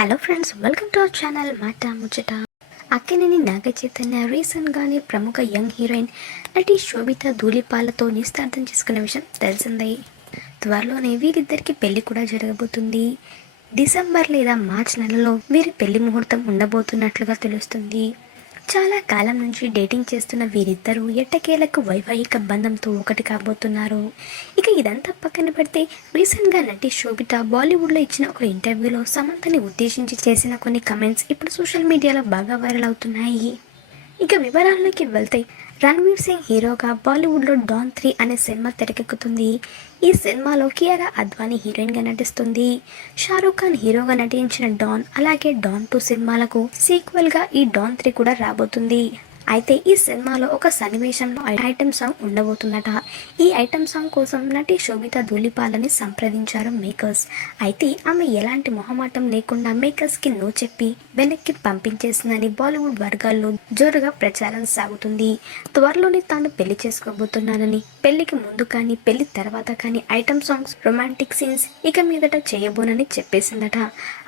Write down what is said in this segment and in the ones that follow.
Hello friends welcome to our channel మాట ముచ్చట అక్కినేని నాగ చైతన్య రీసెంట్గానే ప్రముఖ యంగ్ హీరోయిన్ నటి శోభిత ధూళిపాలతో నిస్తార్థం చేసుకున్న విషయం తెలిసిందే త్వరలోనే వీరిద్దరికి పెళ్ళి కూడా జరగబోతుంది డిసెంబర్ లేదా మార్చ్ నెలలో వీరి పెళ్ళి ముహూర్తం ఉండబోతున్నట్లుగా తెలుస్తుంది. చాలా కాలం నుంచి డేటింగ్ చేస్తున్న వీరిద్దరూ ఎట్టకేలకు వైవాహిక బంధంతో ఒకటి కాబోతున్నారు. ఇక ఇదంతా పక్కన పెడితే రీసెంట్గా నటి శోభిత బాలీవుడ్లో ఇచ్చిన ఒక ఇంటర్వ్యూలో సమంతని ఉద్దేశించి చేసిన కొన్ని కమెంట్స్ ఇప్పుడు సోషల్ మీడియాలో బాగా వైరల్ అవుతున్నాయి. ఇక వివరాల్లోకి వెళ్తే రణ్వీర్ సింగ్ హీరోగా బాలీవుడ్లో డాన్ త్రీ అనే సినిమా తెరకెక్కుతుంది. ఈ సినిమాలో కియారా అద్వానీ హీరోయిన్గా నటిస్తుంది. షారూఖ్ ఖాన్ హీరోగా నటించిన డాన్ అలాగే డాన్ టూ సినిమాలకు సీక్వెల్గా ఈ డాన్ త్రీ కూడా రాబోతుంది. అయితే ఈ సినిమాలో ఒక సన్నివేశంలో ఐటమ్ సాంగ్ ఉండబోతుందట. ఈ ఐటమ్ సాంగ్ కోసం నటి శోభిత ధూళిపాలని సంప్రదించారు మేకర్స్. అయితే ఆమె ఎలాంటి మొహమాటం లేకుండా మేకర్స్కి నో చెప్పి వెనక్కి పంపించేసిందని బాలీవుడ్ వర్గాల్లో జోరుగా ప్రచారం సాగుతుంది. త్వరలోనే తాను పెళ్ళి చేసుకోబోతున్నానని పెళ్ళికి ముందు కానీ పెళ్ళి తర్వాత కానీ ఐటమ్ సాంగ్స్ రొమాంటిక్ సీన్స్ ఇక మీదట చేయబోనని చెప్పేసిందట.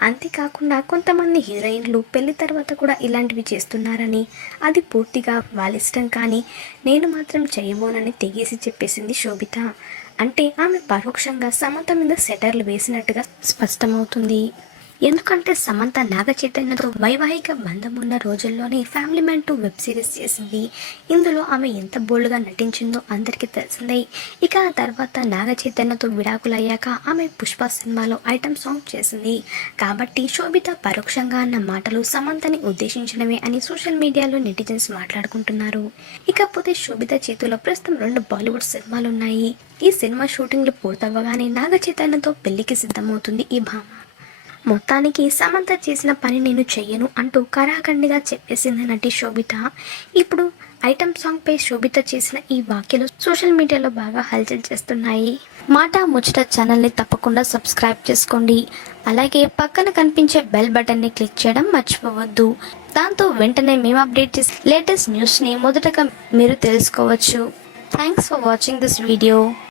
అంతేకాకుండా కొంతమంది హీరోయిన్లు పెళ్ళి తర్వాత కూడా ఇలాంటివి చేస్తున్నారని అది పూర్తిగా వాళ్ళ ఇష్టం కానీ నేను మాత్రం చేయబోనని తెగేసి చెప్పేసింది శోభిత. అంటే ఆమె పరోక్షంగా సమత మీద సెటర్లు వేసినట్టుగా స్పష్టమవుతుంది. ఎందుకంటే సమంత నాగ చైతన్యతో వైవాహిక బంధం ఉన్న రోజుల్లోనే family man two web series చేసింది. ఇందులో ఆమె ఎంత బోల్డ్గా నటించిందో అందరికీ తెలిసిందే. ఇక ఆ తర్వాత నాగ చైతన్యతో విడాకులయ్యాక ఆమె పుష్ప సినిమాలో ఐటమ్ సాంగ్ చేసింది. కాబట్టి శోభిత పరోక్షంగా అన్న మాటలు సమంతని ఉద్దేశించడమే అని సోషల్ మీడియాలో నెటిజన్స్ మాట్లాడుకుంటున్నారు. ఇకపోతే శోభిత చేతిలో ప్రస్తుతం రెండు బాలీవుడ్ సినిమాలు ఉన్నాయి ఈ సినిమా షూటింగ్లు పూర్తవ్వగానే నాగ చైతన్యతో పెళ్ళికి సిద్ధమవుతుంది ఈ భామ. మొత్తానికి సమంత చేసిన పని నేను చెయ్యను అంటూ కరాఖండిగా చెప్పేసింది నటి శోభిత. ఇప్పుడు ఐటమ్ సాంగ్ పై శోభిత చేసిన ఈ వ్యాఖ్యలు సోషల్ మీడియాలో బాగా హల్చల్ చేస్తున్నాయి. మాట ముచ్చట ఛానల్ని తప్పకుండా సబ్స్క్రైబ్ చేసుకోండి. అలాగే పక్కన కనిపించే బెల్ బటన్ని క్లిక్ చేయడం మర్చిపోవద్దు. దాంతో వెంటనే మేము అప్డేట్ చేసే లేటెస్ట్ న్యూస్ని మొదటగా మీరు తెలుసుకోవచ్చు. Thanks for watching this video